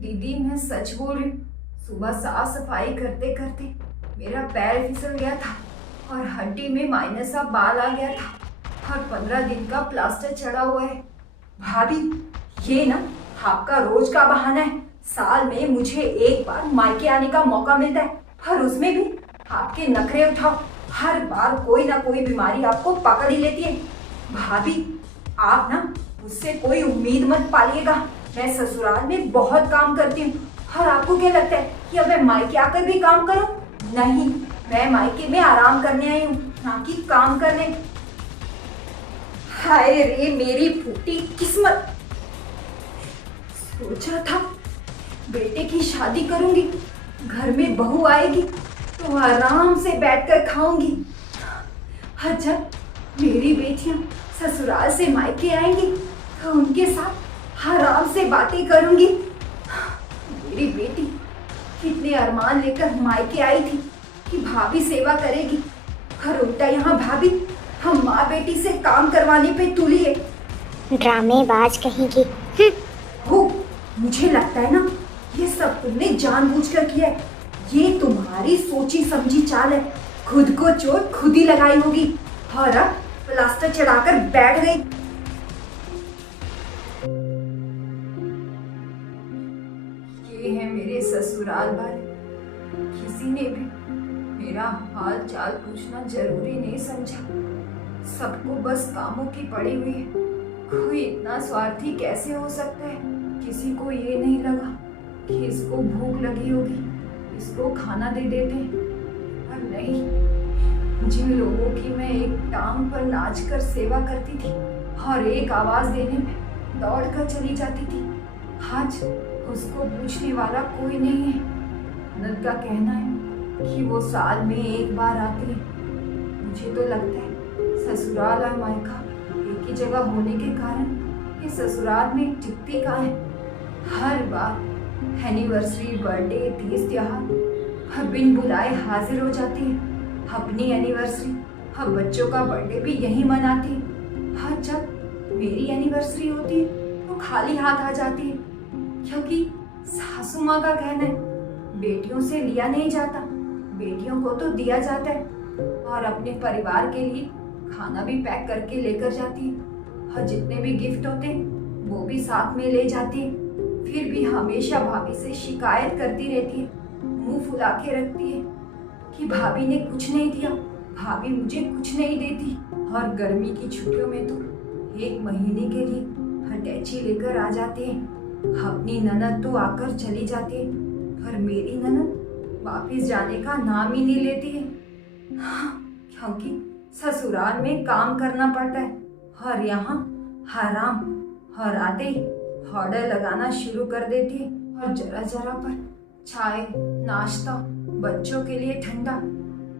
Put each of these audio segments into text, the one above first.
दीदी मैं सच बोल रही हूँ। सुबह साफ सफाई करते करते मेरा पैर फिसल गया था और हड्डी में माइनस सा बाल आ गया था और 15 दिन का प्लास्टर चढ़ा हुआ है। भाभी ये ना आपका रोज का बहाना है। साल में मुझे एक बार मायके आने का मौका मिलता है और उसमें भी आपके नखरे उठाओ। हर बार कोई ना कोई बीमारी आपको पकड़ ही लेती है। भाभी आप ना मुझसे कोई उम्मीद मत पालिएगा। मैं ससुराल में बहुत काम करती हूँ और आपको क्या लगता है कि अब मैं मायके आकर भी काम करूँ? नहीं, मैं मायके में आराम करने आई हूँ, ना कि काम करने। हाय रे मेरी फूटी किस्मत। सोचा था बेटे की शादी करूंगी, घर में बहू आएगी तो आराम से बैठकर खाऊंगी। और जब मेरी बेटियां ससुराल से मायके आएंगी तो उनके साथ आराम से बातें करूंगी। मेरी बेटी कितने अरमान लेकर मायके आई थी कि भाभी सेवा करेगी, और उल्टा यहाँ भाभी हम माँ बेटी से काम करवाने पे तुली है। ड्रामेबाज कहीं की। हो, मुझे लगता है ना ये सब तुमने जानबूझकर किया है। ये तुम्हारी सोची समझी चाल है। खुद को चोट खुद ही लगाई होगी और अब प्लास्टर चढ़ाकर बैठ गई। ये है मेरे ससुराल वाले। किसी ने भी मेरा हाल चाल पूछना जरूरी नहीं समझा। सबको बस कामों की पड़ी हुई है। कोई इतना स्वार्थी कैसे हो सकता है? किसी को ये नहीं लगा कि इसको भूख लगी होगी, इसको खाना दे देते हैं। पर नहीं, जिन लोगों की मैं एक टांग पर नाचकर सेवा करती थी और एक आवाज देने में दौड़कर चली जाती थी, आज उसको पूछने वाला कोई नहीं है। नद का कहना है कि वो साल में एक बार आती है। मुझे तो लगता है ससुराल और मायका एक ही जगह होने के कारण ये ससुराल में टिकती कहाँ है। हर बार एनिवर्सरी, बर्थडे, तीज त्योहार बिन बुलाए हाजिर हो जाती है। अपनी एनिवर्सरी और बच्चों का बर्थडे भी यही मनाती है। हर जब मेरी एनिवर्सरी होती है तो खाली हाथ आ जाती है, क्योंकि सासू माँ का कहना है बेटियों से लिया नहीं जाता, बेटियों को तो दिया जाता है। और अपने परिवार के लिए खाना भी पैक करके लेकर जाती है और जितने भी गिफ्ट होते हैं वो भी साथ में ले जाती है। फिर भी हमेशा भाभी से शिकायत करती रहती है, मुंह फुला के रखती है कि भाभी ने कुछ नहीं दिया, भाभी मुझे कुछ नहीं देती। और गर्मी की छुट्टियों में तो 1 महीने के लिए अटैची लेकर आ जाती है। अपनी ननद तो आकर चली जाती है, पर मेरी ननद वापिस जाने का नाम ही नहीं लेती है। क्योंकि ससुराल में काम करना पड़ता है और यहाँ आराम, और आते ही ऑर्डर लगाना शुरू कर देती है। और जरा जरा पर चाय, नाश्ता, बच्चों के लिए ठंडा,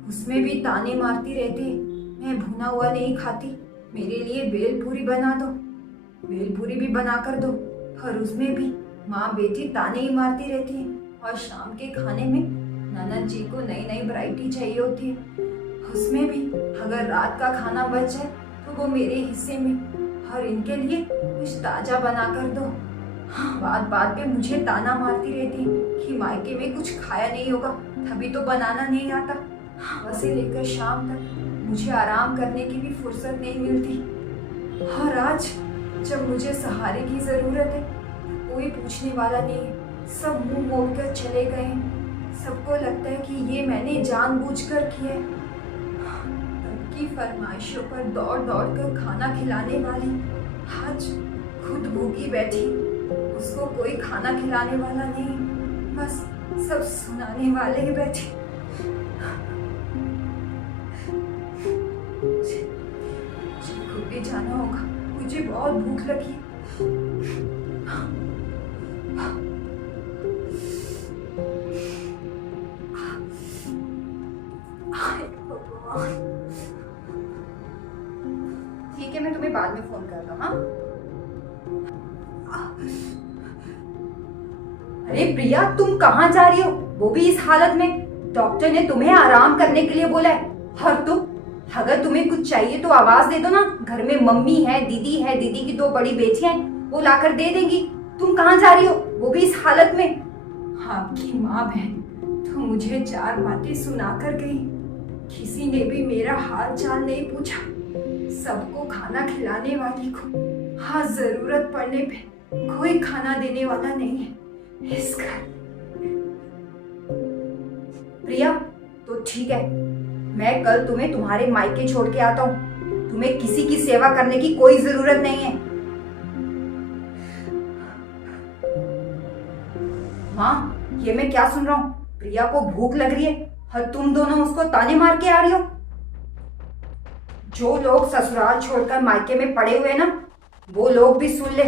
उसमें भी ताने मारती रहती है। मैं भुना हुआ नहीं खाती, मेरे लिए भेलपूरी बना दो, भेलपूरी भी बना कर दो। और उसमें भी माँ बेटी ताने ही मारती रहती है। और शाम के खाने में ननद जी को नई नई वैरायटी चाहिए होती है। उसमें भी अगर रात का खाना बच जाए तो वो मेरे हिस्से में, और इनके लिए कुछ ताजा बना कर दो। बात बात पे मुझे ताना मारती रहती है कि मायके में कुछ खाया नहीं होगा तभी तो बनाना नहीं आता। बसे लेकर शाम तक मुझे आराम करने की भी फुर्सत नहीं मिलती। और आज जब मुझे सहारे की जरूरत है कोई पूछने वाला नहीं है। सब मुंह मोड़कर चले गए हैं। सबको लगता है कि ये मैंने जानबूझकर किया है। की फरमाइशों पर दौड़ दौड़ कर खाना खिलाने वाली आज खुद भूखी बैठी, उसको कोई खाना खिलाने वाला नहीं, बस सब सुनाने वाले ही बैठे। मुझे खुद भी जाना होगा, मुझे बहुत भूख लगी। ठीक है, मैं तुम्हें बाद में फोन करता हूँ। हाँ, अरे प्रिया तुम कहाँ जा रही हो, वो भी इस हालत में? डॉक्टर ने तुम्हें आराम करने के लिए बोला है। और तुम, अगर तुम्हें कुछ चाहिए तो आवाज दे दो ना, घर में मम्मी है, दीदी की 2 बड़ी बेटियां हैं, वो लाकर दे देंगी। तुम कहाँ जा रही हो? वो भी इस हालत में। आपकी माँ बहन तो मुझे 4 बातें सुना कर गई। किसी ने भी मेरा हाल चाल नहीं पूछा। सबको खाना खिलाने वाली को हाँ जरूरत पड़ने पे कोई खाना देने वाला नहीं है इस घर। प्रिया, तो ठीक है, मैं कल तुम्हें तुम्हारे मायके छोड़ के आता हूँ। तुम्हें किसी की सेवा करने की कोई जरूरत नहीं है। माँ, ये मैं क्या सुन रहा हूँ? प्रिया को भूख लग रही है और तुम दोनों उसको ताने मार के आ रही हो। जो लोग ससुराल छोड़कर मायके में पड़े हुए ना, वो लोग भी सुन ले।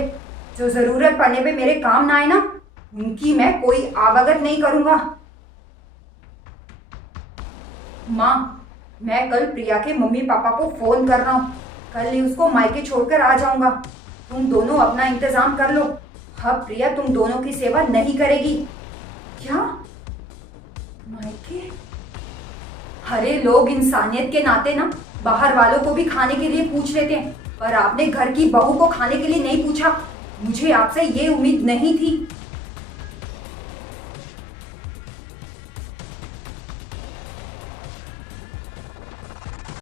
जो जरूरत पड़ने पे मेरे काम ना आए ना, उनकी मैं कोई आवागत नहीं करूंगा। माँ, मैं कल प्रिया के मम्मी पापा को फोन कर रहा हूँ। कल ही उसको मायके छोड़कर आ जाऊंगा। तुम दोनों अपना इंतजाम कर लो। अब प्रिया तुम दोनों की सेवा नहीं करेगी। क्या? मायके? अरे लोग इंसानियत के नाते ना बाहर वालों को भी खाने के लिए पूछ लेते हैं, पर आपने घर की बहू को खाने के लिए नहीं पूछा। मुझे आपसे ये उम्मीद नहीं थी।